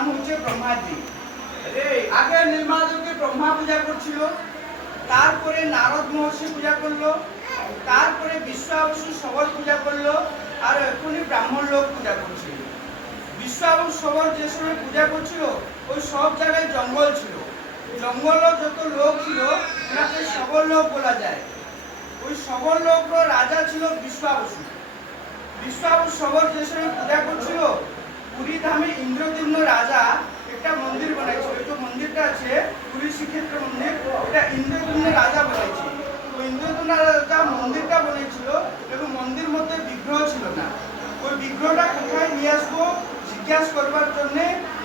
নাম হচ্ছে ব্রহ্মাজি। আগে নীলমাধবকে ব্রহ্মা পূজা করছিল, তারপরে নারদ মহর্ষি পূজা করলো, তারপরে বিশ্বাবসু সবর পূজা করলো, আর এখনই ব্রাহ্মণ লোক পূজা করছিল। বিশ্বাবসু সবর যে সময় পূজা করছিল ওই সব জায়গায় জঙ্গল ছিল, জঙ্গলও যত লোক ছিল ওনাকে সবর লোক বলা যায়। ওই সবর লোকর রাজা ছিল বিশ্বাবসু। বিশ্বাবসু সবর যে সময় পূজা করছিল, পুরী ধামে ইন্দ্রদ্যুম্ন রাজা একটা মন্দির বানাইছিল। এই যে মন্দিরটা আছে পুরী শ্রীক্ষেত্র মন্দির, এটা ইন্দ্রদ্যুম্ন রাজা বানাইছে। ওই ইন্দ্রদ্যুম্ন রাজা মন্দিরটা বানিয়েছিল, এবং মন্দির মধ্যে বিগ্রহ ছিল না। ওই বিগ্রহটা কোথায় নিয়ে আসবো জিজ্ঞাসা করবার জন্য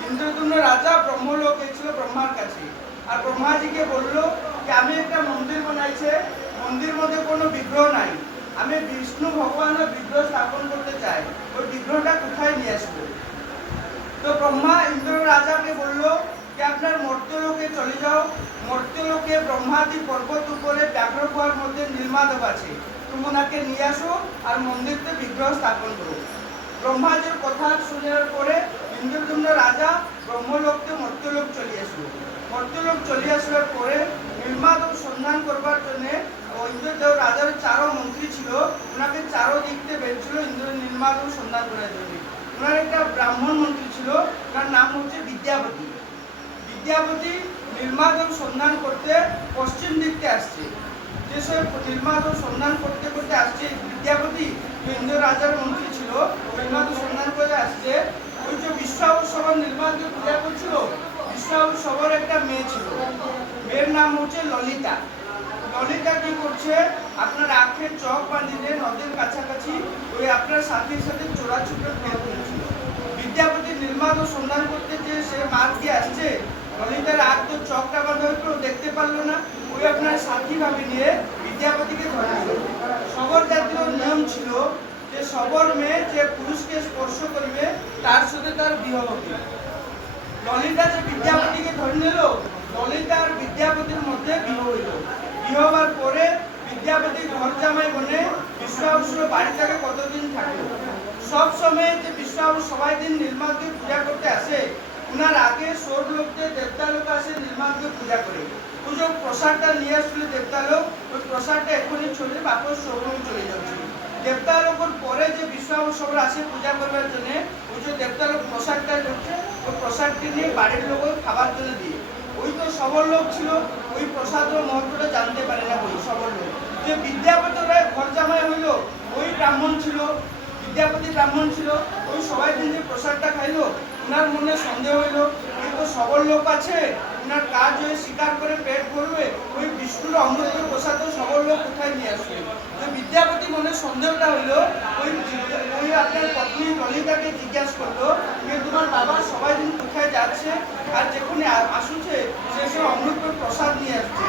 ইন্দ্রদ্যুম্ন রাজা ব্রহ্মলোক গেছিল ব্রহ্মার কাছে। আর ব্রহ্মাজিকে বললো যে আমি একটা মন্দির বানাইছে, মন্দির মধ্যে কোনো বিগ্রহ নাই, আমি বিষ্ণু ভগবানের বিগ্রহ স্থাপন করতে চাই, ওই বিগ্রহটা কোথায় নিয়ে আসবো। তো ব্রহ্মা ইন্দ্র রাজাকে বললো যে আপনার মর্ত্যলোকে চলে যাও, মর্ত্যলোকে ব্রহ্মাদি পর্বত উপরে ব্যাঘ্র গুহার মধ্যে নীলমাধব আছে, তুমি ওনাকে নিয়ে আসো আর মন্দিরতে বিগ্রহ স্থাপন করো। ব্রহ্মাজির কথা শোনার পরে ইন্দ্রদ্যুম্ন রাজা ব্রহ্মলোককে মর্ত্যলোক চলে আসলো। মর্ত্যলোক চলে আসার পরে নীলমাধব সন্ধান করবার জন্য ইন্দ্রদেব রাজার চারো মন্ত্রী ছিল, ওনাকে চারো দিক দিয়ে বেরছিল নীলমাধব সন্ধান করার জন্য। ওনার একটা ব্রাহ্মণ মন্ত্রী ছিল, তার নাম হচ্ছে বিদ্যাপতি। বিদ্যাপতি নীলমাধব সন্ধান করতে পশ্চিম দিকতে আসছে। যে সব নীলমাধব সন্ধান করতে করতে আসছে, বিদ্যাপতি ইন্দ্র রাজার মন্ত্রী ছিল, নীলমাধব সন্ধান করে আসছে। ওই যে বিশ্বাবসু সবর নীলমাধবকে পূজা করছিল, বিশ্বাবসু সবর একটা মেয়ে ছিল, মেয়ের নাম হচ্ছে ললিতা। ললিতা কি করছে, আপনার আখের চক বাঁধিয়ে নদীর কাছাকাছি ওই আপনার সাথীর সাথে চোরাছুপে খেল করেছিল। বিদ্যাপতি নীলমাধব সন্ধান করতে যে সে মাঠ দিয়ে আসছে, ললিতার আখ তো চকটা বাঁধা হইতো, দেখতে পারলো না, ওই আপনার সাথী ভাবে নিয়ে বিদ্যাপতিকে ধরে নিল। সবর জাতীয় নিয়ম ছিল যে সবর মেয়ে যে পুরুষকে স্পর্শ করবে তার সাথে তার বিবাহ হবে। ললিতা যে বিদ্যাপতিকে ধরে নিল, ললিতা আর বিদ্যাপতির মধ্যে বিবাহ হইল। বিয়ে হওয়ার পরে বিদ্যাপতি ঘর জামাই বনে বিশ্বাবসুর বাড়ি থেকে কতদিন থাকলো। সব সময় যে বিশ্বাবসু সবাই দিন নীলমাধবকে পূজা করতে আসে, উনার আগে স্বর্গলোকে দেবতালোক আসে নীলমাধবকে পূজা করে। পুজো প্রসাদটা নিয়ে আসলে দেবতালোক, ওই প্রসাদটা এখনই চলে বাপস স্বর্গলোকে চলে যাচ্ছে। দেবতালোকের পরে যে বিশ্বাবসু সবাই আসে পূজা করবার জন্য, ওই যে দেবতালোক প্রসাদটা হচ্ছে ওই প্রসাদটি নিয়ে বাড়ির লোক খাবার জন্য দিয়ে। ওই তো সবর লোক ছিল, ওই প্রসাদের মহত্বটা জানতে পারে না। ওই সবর লোক যে বিদ্যাপতির ঘর জামাই হইল, ওই ব্রাহ্মণ ছিল, বিদ্যাপতি ব্রাহ্মণ ছিল, ওই সবাই দিন যে প্রসাদটা খাইলো, উনার মনে সন্দেহ হইল কিন্তু সবর লোক আছে, উনার কাজ হয়ে স্বীকার করে পেট ভরবে, ওই বিষ্ণুর অমৃত প্রসাদ সবর লোক কোথায় নিয়ে আসবে। তো বিদ্যাপতি মনে সন্দেহটা হইলো, ওই আপনার পত্নী ললিতাকে জিজ্ঞাসা করলো যে তোমার বাবা সবাই দিন কোথায় যাচ্ছে, আর যেখানে আসুছে সে সব অমৃত প্রসাদ নিয়ে আসছে।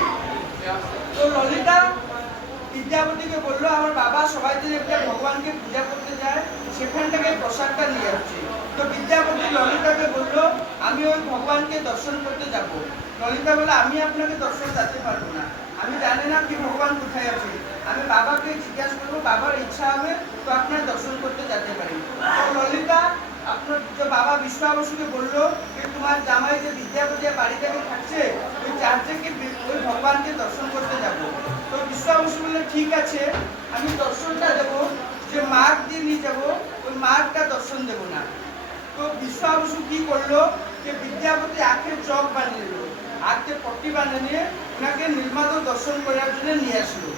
তো ললিতা বিদ্যাপতিকে বললো আমার বাবা সবাই দিন একটা ভগবানকে পূজা করতে যায়, সেখান থেকে প্রসাদটা নিয়ে আসছে। তো বিদ্যাপতি ললিতাকে বললো আমি ওই ভগবানকে দর্শন করতে যাব। ললিতা বলে আমি আপনাকে দর্শন করতে পারবো না, আমি জানি না কি ভগবান কোথায় আছে, আমি বাবাকে জিজ্ঞাসা করবো, বাবার ইচ্ছা হবে তো আপনার দর্শন করতে যেতে পারি। তো ললিতা আপনার যে বাবা বিশ্বাবসুকে বললো যে তোমার জামাই যে বিদ্যাপতি বাড়ি থেকে থাকছে, ওই চার্চে ওই ভগবানকে দর্শন করতে যাব। তো বিশ্বাবসু বললে ঠিক আছে, আমি দর্শনটা দেবো, যে মাঠ দিয়ে নিয়ে যাবো ওই মাঠটা দর্শন দেবো না। তো বিশ্বাবসু কি করলো, যে বিদ্যাপতি আখের চক বানিয়ে নিল, আখকে পট্টি বানিয়ে নিয়ে ওনাকে নীলমাধব দর্শন করার জন্য নিয়ে আসলো।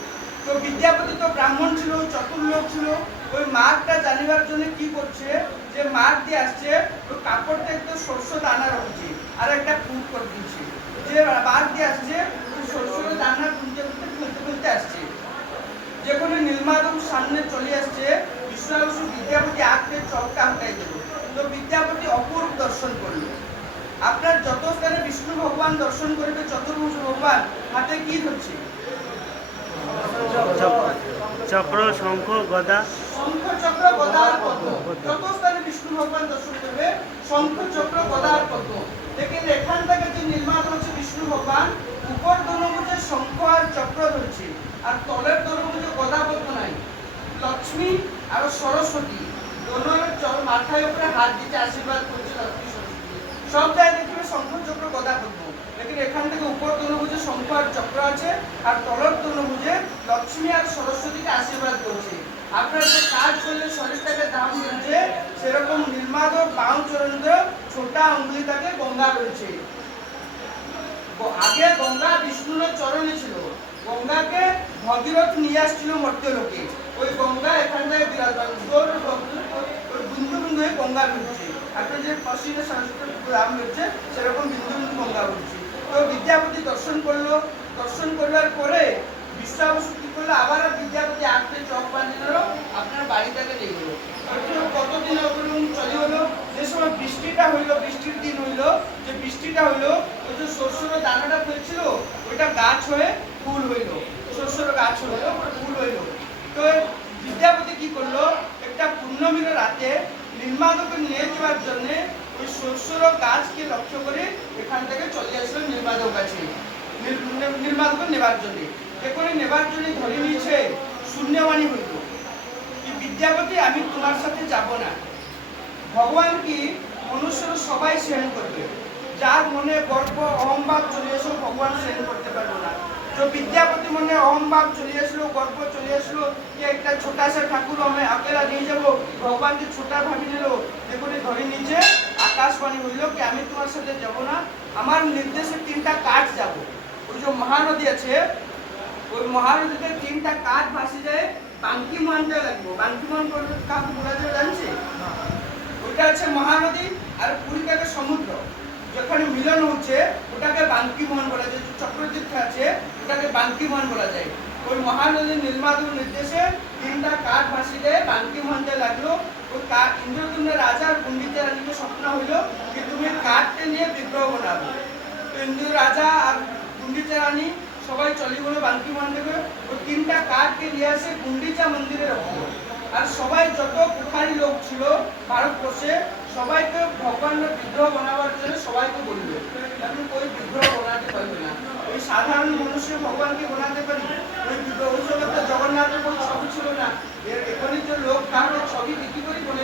তো বিদ্যাপতি তো ব্রাহ্মণ ছিল, চতুর লোক ছিল, ওই মাঠটা জানিবার জন্য কি করছে, যে মাঠ দিয়ে আসছে ওই কাপড়টা একটু শস্য দানা রাখছে আর একটা ফুট করে দিচ্ছে, যে মাঠ দিয়ে আসছে ওই শস্য দানা খুলতে খুলতে খুলতে আসছে। যখন নীলমাধব সামনে চলে আসছে, বিশ্বাবসু বিদ্যাপতি আখের চকটা হটাই দিল। তো বিদ্যাপতি অপূর্ব দর্শন করলো। আপনার যত স্থানে বিষ্ণু ভগবান দর্শন করবে, চতুর্ভুজ ভগবান হাতে কি ধরছে, চক্র, শঙ্খ, গদা, শঙ্খ চক্র গদা আর পদ্ম। যত স্থানে বিষ্ণু ভগবান দর্শন করবে শঙ্খ চক্র গদা আর পদ্ম। দেখেন এখান থেকে যে নীলমাধব হচ্ছে বিষ্ণু ভগবান, উপর দনভুজে শঙ্খ আর চক্র ধরছে, আর তলের দনভুজে গদা পদ্ম নাই। লক্ষ্মী আর সরস্বতী দোনোর মাথায় উপরে হাত দিতে আশীর্বাদ করছে লক্ষ্মী সরস্বতী। সব জায়গায় দেখবে শঙ্খ চক্র গদা পদ্ম, লেকিন এখান থেকে উপর তৃণভুজে শঙ্খ আর চক্র আছে, আর তলর তৃণভুজে লক্ষ্মী আর সরস্বতীকে আশীর্বাদ করছে। আপনার যে কাজ করলে শরীরটাকে দাম মিলছে, সেরকম নীলমাধব বাম চরণেন্দ্র ছোটা অঙ্গুলিটাকে গঙ্গা রয়েছে। আগে গঙ্গা বিষ্ণুর চরণে ছিল, গঙ্গাকে ভগীরথ নিয়ে আসছিল মর্ত্যলোকে, ওই গঙ্গা এখান থেকে বিরাজমান, ওই বিন্দু বিন্দু হয়ে গঙ্গা রয়েছে। আপনার যে পশ্চিমে সংস্কৃত রাম রয়েছে, সেরকম বিন্দু বিন্দু গঙ্গা রয়েছে। তো বিদ্যাপতি দর্শন করলো, দর্শন করবার পরে বিশ্বাবসু কি করলো, আবার বিদ্যাপতি আঁকতে চোখ বাঁধিল, আপনার বাড়িটাকে নিয়ে গেল। কতদিন চলে হলো, যে সময় বৃষ্টিটা হইলো, বৃষ্টির দিন হইলো, যে বৃষ্টিটা হইলো, ওই যে শস্যর দানাটা হয়েছিল, ওইটা গাছ হয়ে ফুল হইলো, শস্যর গাছ হইলো, ফুল হইলো। তো বিদ্যাপতি কি করলো, একটা পূর্ণমীর রাতে নীলমাধবকে নিয়ে যাওয়ার জন্য ওই শস্যর গাছকে লক্ষ্য করে এখান থেকে চলে আসলো নীলমাধব কাছে, নীলমাধবকে নেবার জন্য। এখানে নেবার জন্য ধরে নিয়েছে, শূন্যবাণী হইল কি, বিদ্যাপতি আমি তোমার সাথে যাব না। ভগবান কি মনুষ্যরা সবাই সেন করবে, যার মনে গর্ব অহংভাব চলে আসলো ভগবান সেন করতে পারবো না। তো বিদ্যাপতি মনে অহংভাব চলে আসলো, গর্ব চলে আসলো, কি একটা ছোটা সে ঠাকুর আমি আকেলা নিয়ে যাবো, ভগবানকে ছোটা ভাবি নিল। দেখুন ধরে নিচে আকাশবাণী হইল কি আমি তোমার সাথে যাব না, আমার নির্দেশে 3টা কাঠ যাব। ওই যে মহানদী আছে, ওই মহানদীতে 3টা কাঠ ভাসি যায়, বাঙ্কি মহানটা লাগবো। বাঙ্কি মহান কাউকে বলা যায় জানছে? ওটা আছে মহানদী, আর পুরীটাকে সমুদ্র, যেখানে মিলন হচ্ছে ওটাকে বাঙ্কি মোহন বলা যায়। যে চক্রতীর্থ আছে ওটাকে বাঙ্কি মোহন বলা যায়। ওই মহানদীর নীলমাধব নির্দেশে 3টা কাঠ ভাসি দেয়, বাঙ্কি মোহনটা লাগলো। ওই কাঠ ইন্দ্রদুম্ন রাজার গুন্ডিচা রানীকে স্বপ্ন হইলো যে তুমি কাঠকে নিয়ে বিগ্রহ বানাবো। তো ইন্দ্র রাজা আর গুন্ডিচা রানী সবাই চলে গেলো বাঙ্কি মোহন থেকে, ওই 3টা কাঠকে নিয়ে আসে গুন্ডিচা মন্দিরে রাখলো। আর সবাই যত কুঠারি লোক ছিল ভারতবর্ষে, সবাইকে ভগবানের বিগ্রহ বানাবার জন্য সবাইকে বলবে, আপনি ওই বিগ্রহ বানাতে পারবে না। ওই সাধারণ মানুষের ভগবানকে বানাতে পারি, ওই বিগ্রহ ওই সময় তো জগন্নাথের কোনো ছবি ছিল না। এখানে যে লোক কারণে ছবি বিক্রি করে বলে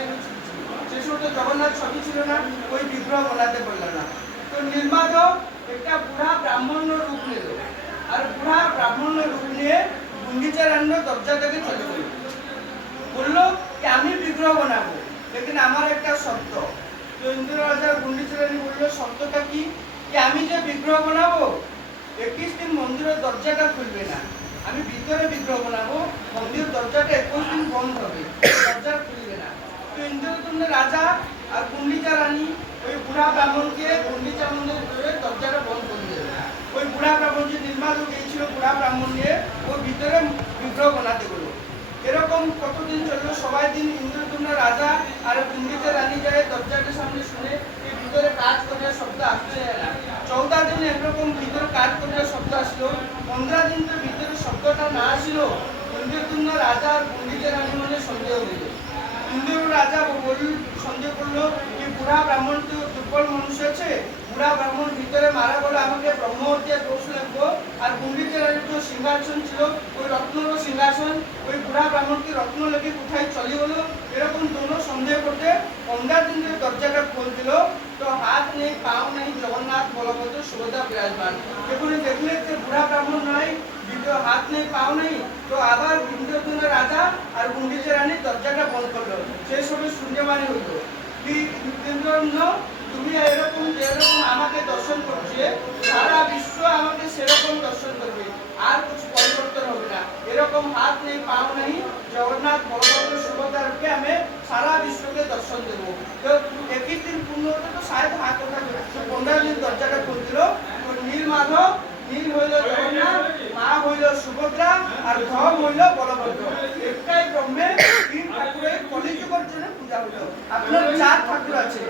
সে সময় তো জগন্নাথ ছবি ছিল না, ওই বিগ্রহ বানাতে পারল না। তো নীলমাধব একটা বুড়া ব্রাহ্মণ্য রূপ নিল, আর বুড়া ব্রাহ্মণ্য রূপ নিয়ে গুন্ডিচা রান্নার দরজা থেকে চলে গেল। বললো যে আমি বিগ্রহ বানাবো, লেকিন আমার একটা শর্ত। তো ইন্দ্র রাজা গুন্ডিচা রানী বললো শর্তটা কি, যে আমি যে বিগ্রহ বানাবো 21 দিন মন্দিরের দরজাটা খুলবে না। আমি ভিতরে বিগ্রহ বানাবো, মন্দিরের দরজাটা 21 দিন বন্ধ হবে, দরজা খুলবে না। তো ইন্দ্রদুম্ন রাজা আর গুন্ডিচা রানী ওই বুড়া ব্রাহ্মণকে গুন্ডিচা মন্দিরের দরজাটা বন্ধ করে দিল। ওই বুড়া ব্রাহ্মণ যে নীলমাধব গিয়েছিল বুড়া ব্রাহ্মণ নিয়ে, ওর ভিতরে বিগ্রহ বানাতে গেল। এরকম কতদিন চললো, সবাই দিন ইন্দ্রদুম্ন রাজা আর গুন্ডিচা রানী যায় দরজাটার সামনে শুনে এই ভিতরে কাজ করে শব্দ আসছে না। 14 দিন এরকম ভিতরে কাজ করে শব্দ আসলো, 15 দিন তো ভিতরে শব্দটা না আসলো। ইন্দ্রদুম্ন রাজা আর গুন্ডিচা রানী মনে সন্দেহ হইল। ইন্দ্র রাজা সন্দেহ করলো যে বুড়া ব্রাহ্মণ তো দুর্বল মানুষ আছে, বুড়া ব্রাহ্মণ ভিতরে মারা গেল, আমাকে ব্রহ্ম হত্যা দোষ লাগবো। আর গুন্ডিচা রানীর যে সিংহাসন ছিল ওই রত্নর সিংহাসন, ওই বুড়া ব্রাহ্মণকে রত্ন লেগে কোথায় চলে গেলো, এরকম দোনো সন্দেহ করতে 15 দিন ধরে দরজাটা খোল দিল। তো হাত নেই পাও নেই, জগন্নাথ বলভদ্র সুভদ্রা বিরাজমান। যখন দেখলে যে বুড়া ব্রাহ্মণ নয়, দ্বিতীয় হাত নেই পাও নেই, তো আবার ইন্দ্রদুম্ন রাজা আর গুন্ডিচা রানী দরজাটা বন্ধ করলো। সেই সময় শূন্যবাণী হইল কি, ইন্দ্রদুম্ন তুমি এরকম যেরকম আমাকে দর্শন করছে, সারা বিশ্ব আমাকে সেরকম দর্শন করবে, আর কিছু পরিবর্তন হবে না। এরকম হাত নেই পাও নেই, জগন্নাথ বলভদ্র সুভদ্রাকে আমি সারা বিশ্বকে দর্শন দেবো। তো 21 দিন পূর্ণ হতে তো শায়দ হাত ওঠা, 15 দিন দরজাটা খুলে দিল। তো নীলমাধব, নীল হইল জগন্নাথ, মা হইল সুভদ্রা, আর ধম হইল বলভদ্র। একটাই ব্রহ্মে 3 ঠাকুরের কলিযুগের জন্য পূজা হইল। আপনার 4 ঠাকুর আছে,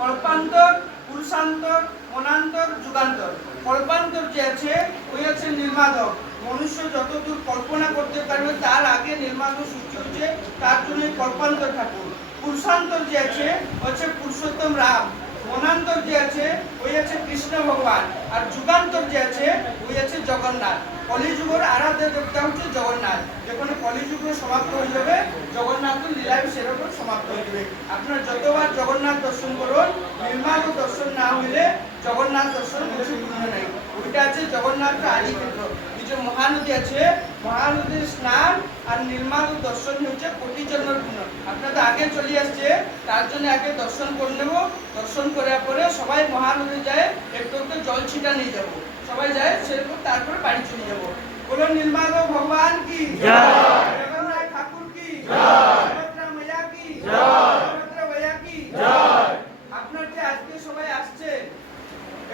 কল্পান্তর, পুরুষান্তর, মনান্তর, যুগান্তর। কল্পান্তর যে আছে ওই আছে নীলমাধব। মনুষ্য যতদূর কল্পনা করতে পারবে তার আগে নীলমাধব সৃষ্টি হচ্ছে, তার জন্য কল্পান্তর ঠাকুর। পুরুষান্তর যে আছে হচ্ছে পুরুষোত্তম রাম। মনান্তর যে আছে ওই আছে কৃষ্ণ ভগবান। আর যুগান্তর যে আছে ওই আছে জগন্নাথ। কলিযুগের আরাধ্য দেবতা হচ্ছে জগন্নাথ। যখন কলিযুগ সমাপ্ত হয়ে যাবে জগন্নাথ লীলায় সেরকম সমাপ্ত হয়ে যাবে। আপনার যতবার জগন্নাথ দর্শন করুন, নির্মাণ দর্শন না হইলে জগন্নাথ দর্শন কিছু পূর্ণ নাই। ওইটা আছে জগন্নাথ আদি ক্ষেত্র। এই যে মহানদী আছে, মহানদীর স্নান আর নির্মাণ দর্শন হচ্ছে কোটি জন্মের পূর্ণ। আপনাদের আগে চলে আসছে, তার জন্য আগে দর্শন করে নেব। দর্শন করার পরে সবাই মহানদী যায়, একটু একটু জল ছিটা নিয়ে যাবো। সবাই যায় সেরকম, তারপরে বাড়ি চলে যাবো। বলো নির্মাণ ভগবান কি জয়। জগন্নাথ ঠাকুর কি জয়। সুভদ্রা মাইয়া কি জয়। সুভদ্রা ভাইয়া কি জয়। আপনার যে আজকে সবাই আসছে,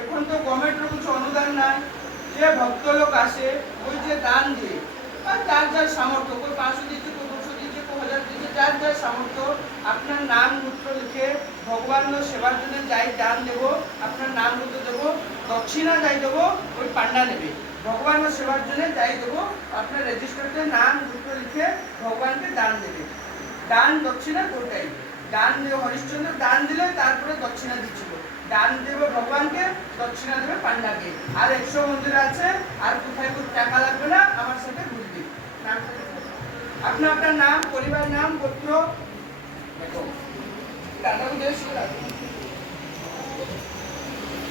এখন তো গভর্নমেন্টের কিছু অনুদান নাই। যে ভক্ত লোক আসে ওই যে দান দিয়ে, আর যার যার সামর্থ্য, কেউ 500 দিচ্ছে, কেউ 200 দিচ্ছে, কেউ 1000 দিচ্ছে, যার যার সামর্থ্য আপনার নাম গোত্র লিখে ভগবানের সেবার জন্য যাই দান দেবো, আপনার নাম গোত্র দেবো, দক্ষিণা যাই দেবো, ওই পান্ডা নেবে। ভগবানের সেবার জন্য যাই দেবো, আপনার রেজিস্টারতে নাম গোত্র লিখে ভগবানকে দান দেবে। দান দক্ষিণা দুটাই। দান দেবে, হরিশ্চন্দ্র দান দিলে তারপরে দক্ষিণা দিচ্ছিল। দান দেবে ভগবানকে, দক্ষিণা দেবে পান্ডাকে। আর 100 মন্দির আছে, আর কোথায় খুব টাকা লাগবে না, আমার সাথে ঘুরবি। আপনার আপনার নাম, পরিবার নাম, গোত্র দেখো টাকাও দিয়ে শুরু রাখুন।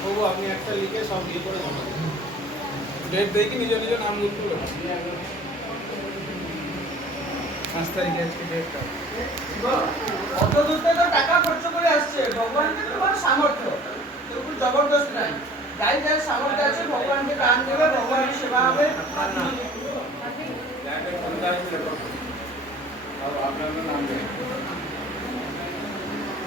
বাবু আপনি একটা লিখে সব ইয়ে করে জমা দিন। ডেট দেখি নিজ নিজ নাম লিখতে হবে। 5 তারিখে আজকে ডেটটা। অত দূর থেকে টাকা খরচ করে আসছে, ভগবানকে তোমার সামর্থ্য একটু জবরদস্ত নাই। যাই যাই সামর্থ্য আছে ভগবানকে দান দেবে, ভগবানের সেবা হবে।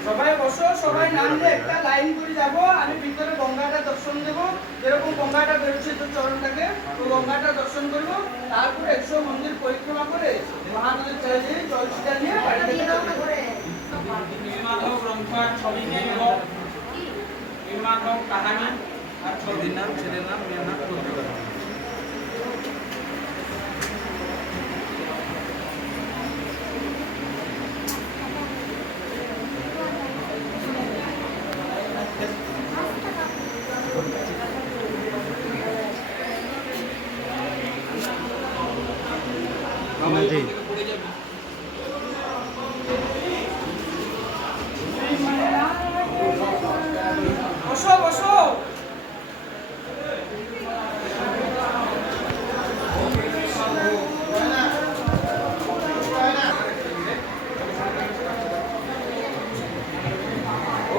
সবাই বসো, সবাই নাম দিয়ে একটা লাইন করে যাব। আমি ভিতরে গঙ্গাটা দর্শন দেব, যেরকম গঙ্গাটা বেরোচ্ছে তো চরণটাকে, তো গঙ্গাটা দর্শন করবো। তারপরে 100 মন্দির পরিক্রমা করে মহানদীর চাই দিয়ে জল ছিটা নিয়ে বাড়ি থেকে চলে যাবো। নির্মাধব গ্রন্থ ছবি নিয়ে হোক, নির্মাধব কাহানি আর ছবির নাম, ছেলের নাম, মেয়ের নাম করতে পারে। নদী। বসো বসো।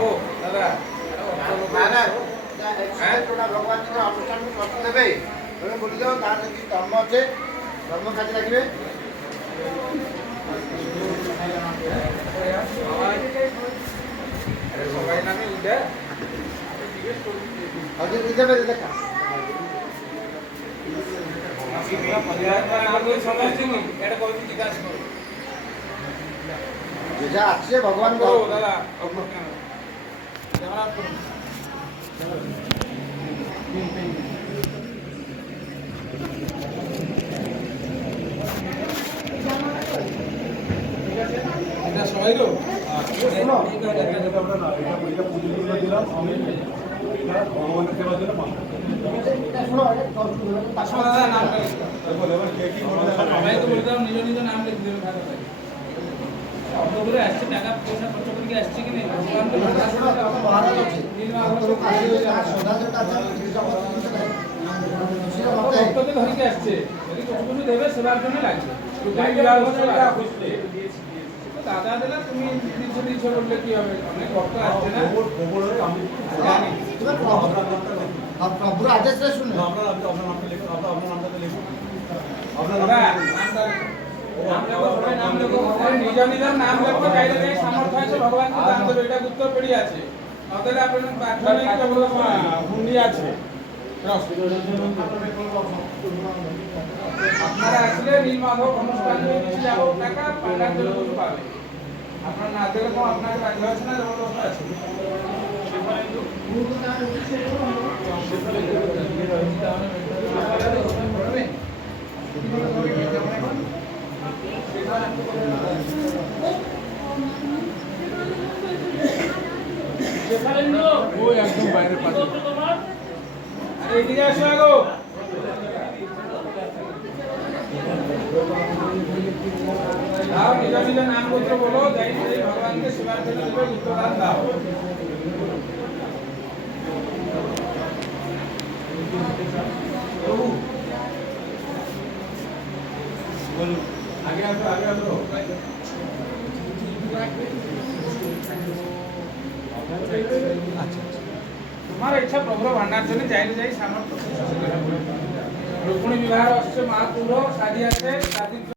ও দাদা ভগবান অনুষ্ঠান কষ্ট দেবে বলে দেবো, তার যদি ধর্ম আছে ধর্ম কাজে রাখবে। সবাই নামে উঠে হয়তো দিতে পেরে দেখা এটা করে জিজ্ঞাসা করো যেটা আসছে ভগবান করো দাদা। ক্যামেরা করুন। এটা সবাই তো দাদা নামটা সবাই তো বলে দাও, নিজ নিজ নাম লিখে দেবে খাতাতে। অত দূরে আসছে, টাকা পয়সা খরচ করে আসছে কি নেই, ভগবান তো মহারাজ আছে ভক্তকে ধরিকে আসছে, যদি কতটুকু দেবে সেবার জন্য লাগবে। দাদা দিলা তুমি দিচ্ছ বললে কি হবে, অনেক ভক্ত আসছে না জানি। পুরো আদেশটা শুনে দাদা, নামটা নাম লেখো, সবাই নাম লেখো, নিজ নিজের নাম লেখো, চাইলে চাই সামর্থ্য আছে ভগবানকে দান দেবে, এটা উত্তর পেড়ি আছে। তাহলে আপনার প্রার্থনা হুন্ডি আছে। আপনারা আসলে নীলমাধব অনুষ্ঠান কিছু যাবো টাকা পান্ডার জন্য কিছু পাবে। আপনার না দিলে কোনো আপনাকে রাখা আছে না, জবরদস্ত আছে। ওই একদম বাইরের পাশে। এদিকে আসো আগো। দাও নিজ নিজ নাম গোত্র বলো যাই সেই ভগবানকে সেবার জন্য দেবে উত্তরদান দাও প্রভু বলুন আগে আসো তোমার ইচ্ছা প্রভুর ভান্ডার জন্য যাই সামর্থ্য রুক্মিণী বিবাহ আসছে মহাপুর সাজি আছে